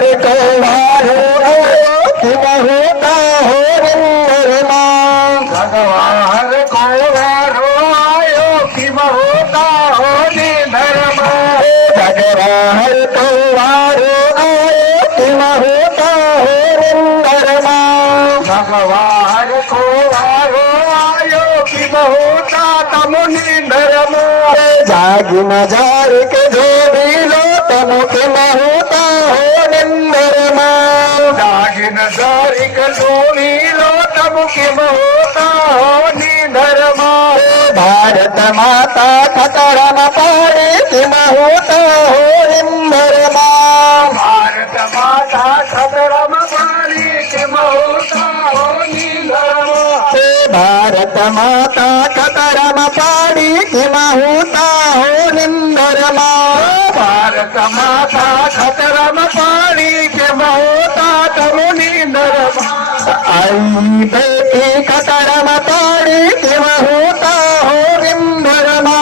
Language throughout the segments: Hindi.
को वारो कि होता हो निंदरमा भगवान को वारो आयो कि होता हो निंदरमा भगवान को वारो आयो कि होता हो निंदरमा भगवान को वारो आयो कि होता तम निंदरमा जागी न जार के जो भी लो तम के होता हो निंदरमा जागिन जारिक लोनी लो तब कि होता हो निंदरमा भारत माता खतरम पाड़े कि होता हो निंदरमा भारत माता खतरम पाली कि होता हो निंदरमा भारत माता खतरम पाड़ी कि होता हो निंदरमा भारत माता खतरम पाली कि होता तम निंदरमा आई बेटी खतरम पाड़ी कि होता हो निंदरमा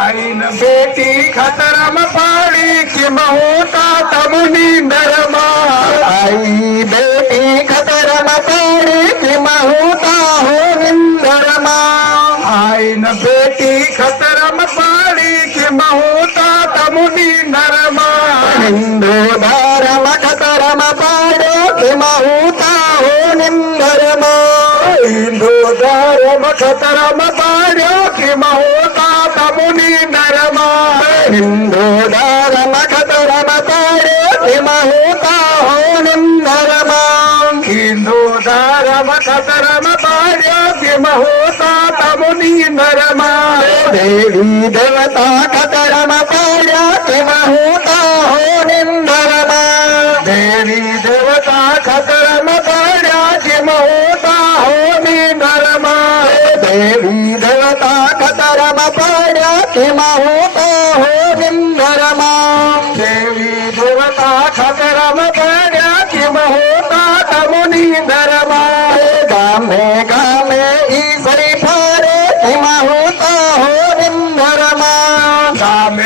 आइन बेटी खतरम पाली कि होता तम निंदरमा आई बेटी खतरम पाड़ी कि होता हो निंदरमा आइन बेटी खतरम पाली कि होता तम निंदरमा हिंदू धर्म खतरम पाड़ो कि होता हो निंदरमा हिंदू धर्म खतरम पालो कि होता तम निंदरमा हिंदू धर्म खतरम पाड़ो कि होता हो निंदरमा हिंदू धर्म खतरम पालो कि होता तम निंदरमा देवी देवता खतरम पाड़ो कि होता हो निंदरमा देवी देवता खतरम पालो कि होता हो निंदरमा देवी देवता खतरम पाड़ो कि होता हो निंदरमा देवी देवता खतरम पालो कि होता तम निंदरमा गामे गामे ईसरी फारे कि होता हो निंदरमा गामे